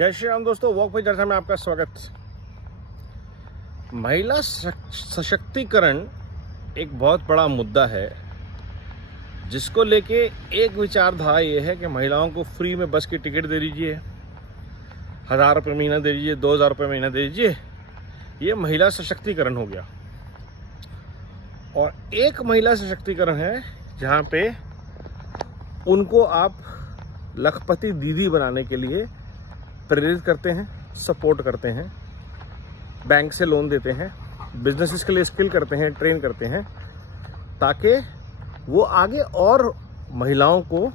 जय श्री राम दोस्तों, वॉक पे चर्चा में आपका स्वागत। महिला सशक्तिकरण एक बहुत बड़ा मुद्दा है जिसको लेके एक विचारधारा ये है कि महिलाओं को फ्री में बस की टिकट दे दीजिए, 1000 रुपये महीना दे दीजिए, 2000 रुपये महीना दे दीजिए। ये महिला सशक्तिकरण हो गया। और एक महिला सशक्तिकरण है जहाँ पे उनको आप लखपति दीदी बनाने के लिए प्रेरित करते हैं, सपोर्ट करते हैं, बैंक से लोन देते हैं, बिजनेसेस के लिए स्किल करते हैं, ट्रेन करते हैं, ताकि वो आगे और महिलाओं को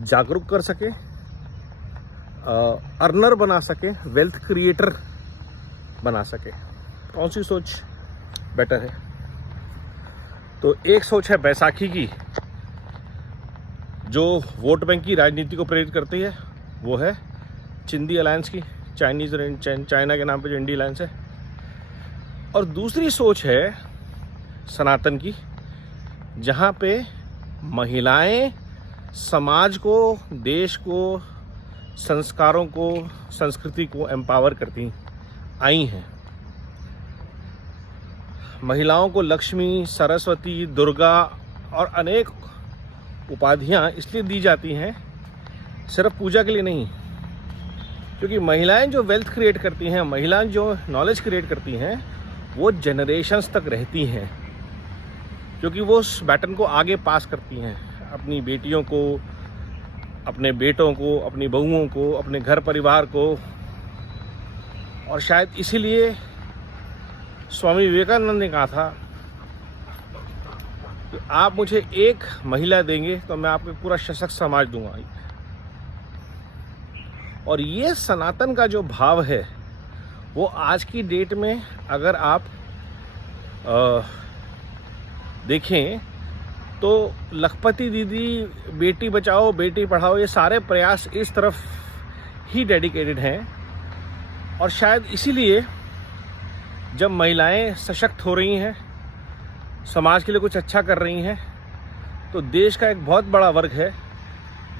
जागरूक कर सके, अर्नर बना सके, वेल्थ क्रिएटर बना सके। कौन सी सोच बेटर है? तो एक सोच है बैसाखी की, जो वोट बैंक की राजनीति को प्रेरित करती है, वो है चिंदी अलायंस की, चाइना के नाम पे जो इंडी अलायंस है। और दूसरी सोच है सनातन की, जहाँ पे महिलाएं समाज को, देश को, संस्कारों को, संस्कृति को एम्पावर करती आई हैं। महिलाओं को लक्ष्मी, सरस्वती, दुर्गा और अनेक उपाधियां इसलिए दी जाती हैं, सिर्फ पूजा के लिए नहीं, क्योंकि महिलाएं जो वेल्थ क्रिएट करती हैं, महिलाएं जो नॉलेज क्रिएट करती हैं, वो जनरेशन्स तक रहती हैं, क्योंकि वो उस बैटन को आगे पास करती हैं अपनी बेटियों को, अपने बेटों को, अपनी बहुओं को, अपने घर परिवार को। और शायद इसीलिए स्वामी विवेकानंद ने कहा था कि आप मुझे एक महिला देंगे तो मैं आपको पूरा सशक्त समाज दूंगा। और ये सनातन का जो भाव है, वो आज की डेट में अगर आप देखें तो लखपति दीदी, बेटी बचाओ बेटी पढ़ाओ, ये सारे प्रयास इस तरफ ही डेडिकेटेड हैं। और शायद इसीलिए जब महिलाएं सशक्त हो रही हैं, समाज के लिए कुछ अच्छा कर रही हैं, तो देश का एक बहुत बड़ा वर्ग है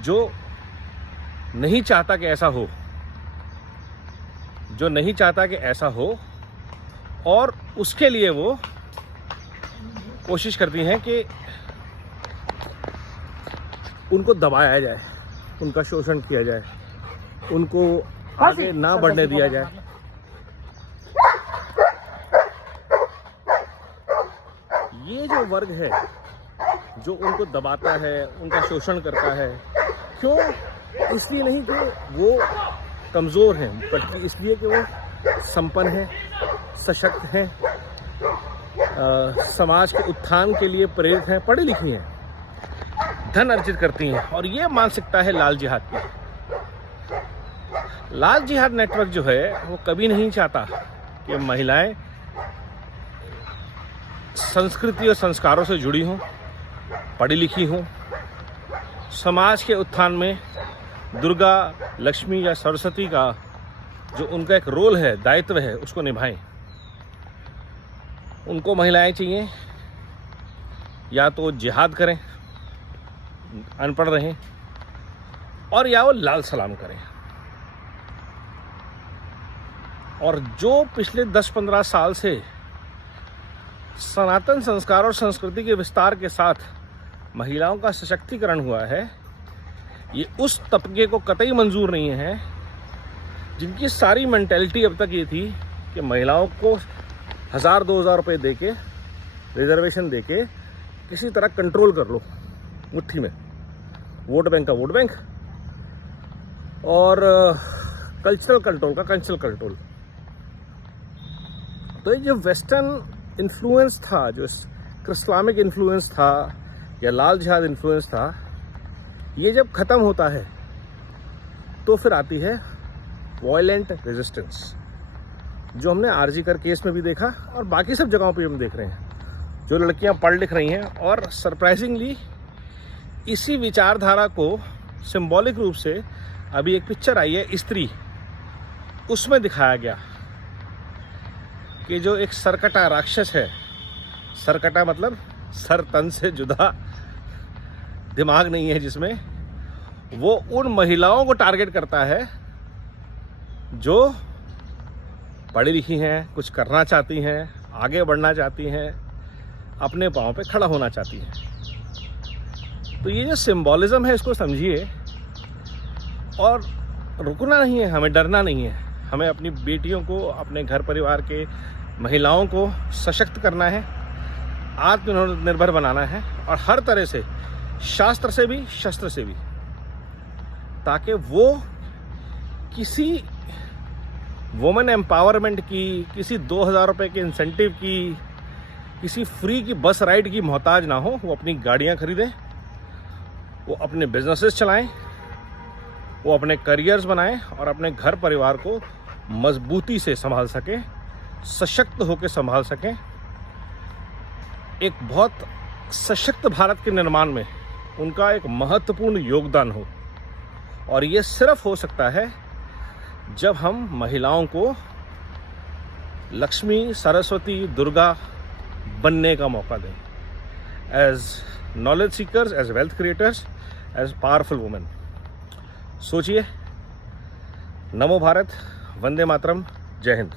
जो नहीं चाहता कि ऐसा हो, जो नहीं चाहता कि ऐसा हो, और उसके लिए वो कोशिश करती हैं कि उनको दबाया जाए, उनका शोषण किया जाए, उनको आगे ना बढ़ने दिया जाए। ये जो वर्ग है जो उनको दबाता है, उनका शोषण करता है, क्यों? इसलिए नहीं कि वो कमज़ोर हैं, बल्कि इसलिए कि वो संपन्न हैं, सशक्त हैं, समाज के उत्थान के लिए प्रेरित हैं, पढ़ी लिखी हैं, धन अर्जित करती हैं। और ये मानसिकता है लाल जिहाद की। लाल जिहाद नेटवर्क जो है वो कभी नहीं चाहता कि महिलाएं संस्कृति और संस्कारों से जुड़ी हों, पढ़ी लिखी हों, समाज के उत्थान में दुर्गा, लक्ष्मी या सरस्वती का जो उनका एक रोल है, दायित्व है, उसको निभाएं। उनको महिलाएं चाहिए या तो जिहाद करें, अनपढ़ रहें, और या वो लाल सलाम करें। और जो पिछले 10-15 साल से सनातन संस्कार और संस्कृति के विस्तार के साथ महिलाओं का सशक्तिकरण हुआ है, ये उस तबके को कतई मंजूर नहीं है जिनकी सारी मेंटेलिटी अब तक ये थी कि महिलाओं को 1000-2000 रुपये दे के, रिजर्वेशन दे के किसी तरह कंट्रोल कर लो मुट्ठी में। वोट बैंक का वोट बैंक, और कल्चरल कंट्रोल का कल्चरल कंट्रोल। तो ये जो वेस्टर्न इन्फ्लुएंस था, जो इस्लामिक इन्फ्लुएंस था या लाल जिहाद इन्फ्लुएंस था, ये जब ख़त्म होता है तो फिर आती है वॉयलेंट रेजिस्टेंस, जो हमने आरजी कर केस में भी देखा और बाकी सब जगहों पे हम देख रहे हैं। जो लड़कियां पढ़ लिख रही हैं, और सरप्राइजिंगली इसी विचारधारा को सिंबॉलिक रूप से अभी एक पिक्चर आई है स्त्री, उसमें दिखाया गया कि जो एक सरकटा राक्षस है, सरकटा मतलब सर तन से जुदा, दिमाग नहीं है जिसमें, वो उन महिलाओं को टारगेट करता है जो पढ़ी लिखी हैं, कुछ करना चाहती हैं, आगे बढ़ना चाहती हैं, अपने पाँव पे खड़ा होना चाहती हैं। तो ये जो सिंबॉलिज्म है इसको समझिए और रुकना नहीं है, हमें डरना नहीं है। हमें अपनी बेटियों को, अपने घर परिवार के महिलाओं को सशक्त करना है, आत्मनिर्भर बनाना है और हर तरह से, शास्त्र से भी शस्त्र से भी, ताकि वो किसी वुमेन एम्पावरमेंट की, किसी 2000 रुपये के इंसेंटिव की, किसी फ्री की बस राइड की मोहताज ना हो। वो अपनी गाड़ियाँ खरीदें, वो अपने बिजनेसेस चलाएं, वो अपने करियर्स बनाएं और अपने घर परिवार को मजबूती से संभाल सकें, सशक्त होकर संभाल सकें। एक बहुत सशक्त भारत के निर्माण में उनका एक महत्वपूर्ण योगदान हो। और ये सिर्फ हो सकता है जब हम महिलाओं को लक्ष्मी, सरस्वती, दुर्गा बनने का मौका दें, as knowledge seekers, as wealth creators, as powerful women. सोचिए। नमो भारत, वंदे मातरम, जय हिंद।